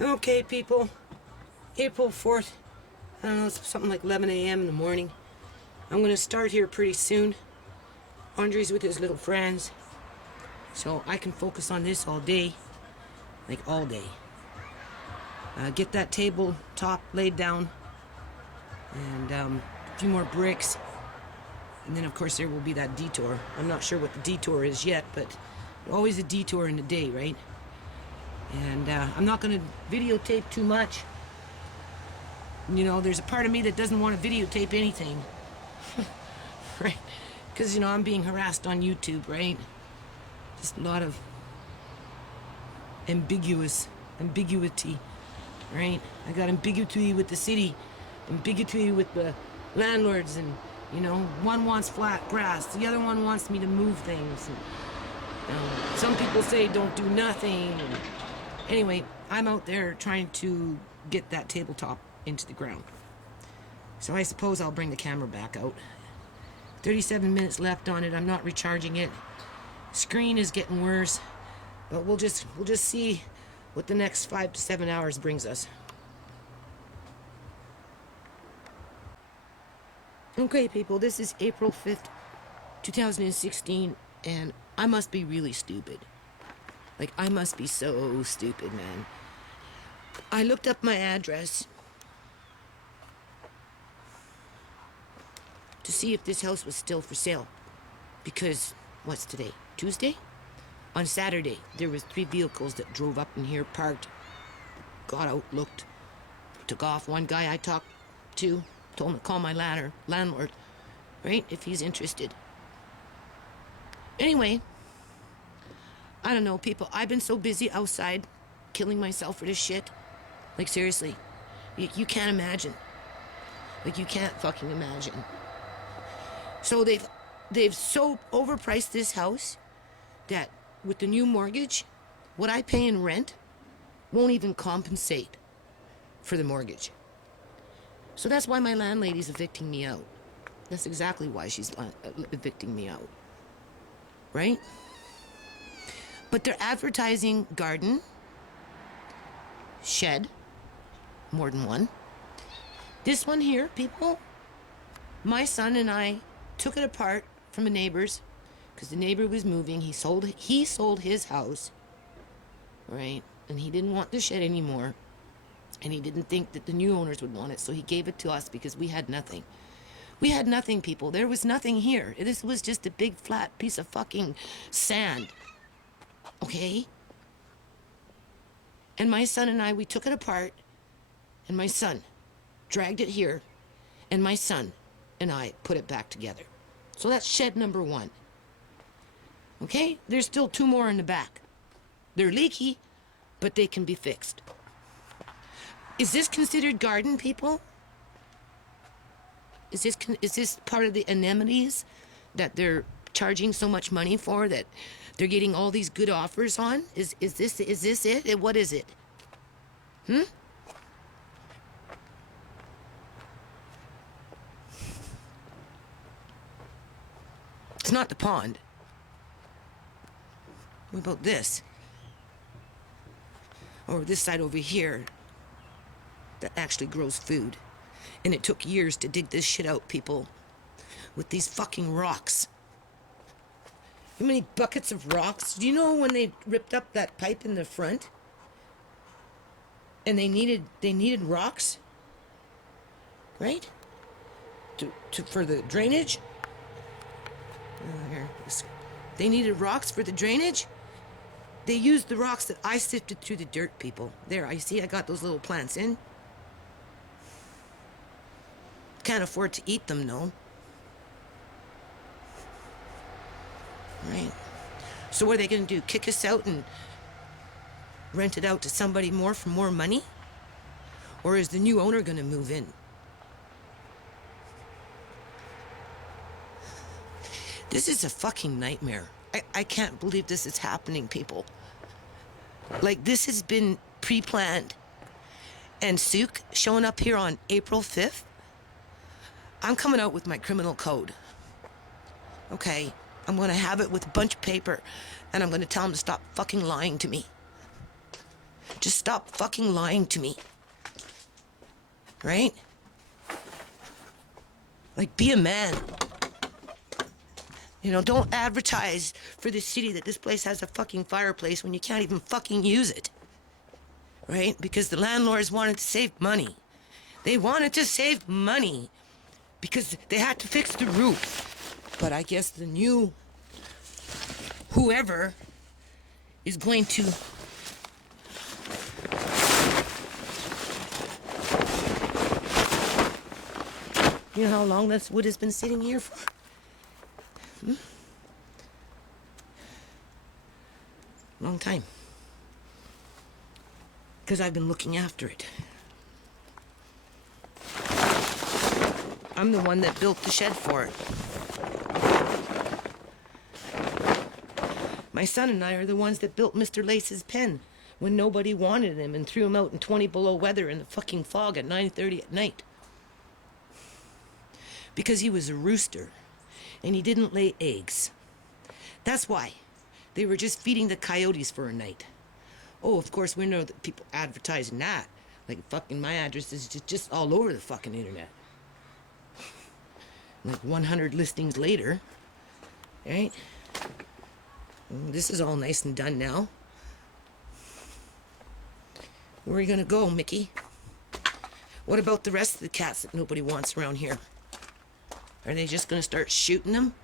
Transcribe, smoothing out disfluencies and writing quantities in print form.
Okay, people. April 4th. I don't know, it's something like 11 a.m. in the morning. I'm going to start here pretty soon. Andre's with his little friends. So I can focus on this all day. Like all day. Get that table top laid down. And a few more bricks. And then, of course, there will be that detour. I'm not sure what the detour is yet, but always a detour in the day, right? And I'm not going to videotape too much. You know, there's a part of me that doesn't want to videotape anything. Right? Because, you know, I'm being harassed on YouTube, right? Just a lot of ambiguity, right? I got ambiguity with the city, ambiguity with the landlords, and, you know, one wants flat grass, the other one wants me to move things. And, some people say don't do nothing. And anyway, I'm out there trying to get that tabletop into the ground. So I suppose I'll bring the camera back out. 37 minutes left on it. I'm not recharging it. Screen is getting worse, but we'll just see what the next 5 to 7 hours brings us. Okay, people, this is April 5th, 2016, and I must be really stupid. Like, I must be so stupid, man. I looked up my address to see if this house was still for sale. Because, what's today? Tuesday? On Saturday, there was 3 vehicles that drove up in here, parked, got out, looked, took off. One guy I talked to told him to call my landlord, right, if he's interested. Anyway, I don't know, people. I've been so busy outside killing myself for this shit. Like, seriously. You can't imagine. Like, you can't fucking imagine. So they've so overpriced this house that with the new mortgage, what I pay in rent won't even compensate for the mortgage. So that's why my landlady's evicting me out. That's exactly why she's evicting me out. Right? But they're advertising garden, shed, more than one. This one here, people, my son and I took it apart from the neighbors because the neighbor was moving. He sold his house, right? And he didn't want the shed anymore. And he didn't think that the new owners would want it, so he gave it to us because we had nothing. We had nothing, people. There was nothing here. This was just a big flat piece of fucking sand. Okay? And my son and I, we took it apart, and my son dragged it here, and my son and I put it back together. So that's shed number 1. Okay? There's still 2 more in the back. They're leaky, but they can be fixed. Is this considered garden, people? Is this part of the anemones that they're charging so much money for, that they're getting all these good offers on? Is this it? What is it? It's not the pond. What about this? Or this side over here that actually grows food. And it took years to dig this shit out, people. With these fucking rocks. How many buckets of rocks? Do you know when they ripped up that pipe in the front? And they needed rocks? Right? For the drainage? Here. They needed rocks for the drainage? They used the rocks that I sifted through the dirt, people. There, I see I got those little plants in. Can't afford to eat them, no. Right. So what are they going to do? Kick us out and rent it out to somebody more for more money? Or is the new owner going to move in? This is a fucking nightmare. I can't believe this is happening, people. Like, this has been pre-planned. And Sook showing up here on April 5th? I'm coming out with my criminal code. Okay, I'm going to have it with a bunch of paper, and I'm going to tell him to stop fucking lying to me. Just stop fucking lying to me. Right? Like, be a man. You know, don't advertise for the city that this place has a fucking fireplace when you can't even fucking use it. Right? Because the landlords wanted to save money. They wanted to save money because they had to fix the roof. But I guess the new whoever is going to you know how long this wood has been sitting here for? Long time. Because I've been looking after it. I'm the one that built the shed for it. My son and I are the ones that built Mr. Lace's pen when nobody wanted him and threw him out in 20 below weather in the fucking fog at 9:30 at night. Because he was a rooster and he didn't lay eggs. That's why. They were just feeding the coyotes for a night. Oh, of course, we know that people advertising that. Like, fucking my address is just all over the fucking internet. Like 100 listings later, right? This is all nice and done now. Where are you gonna go, Mickey? What about the rest of the cats that nobody wants around here? Are they just gonna start shooting them?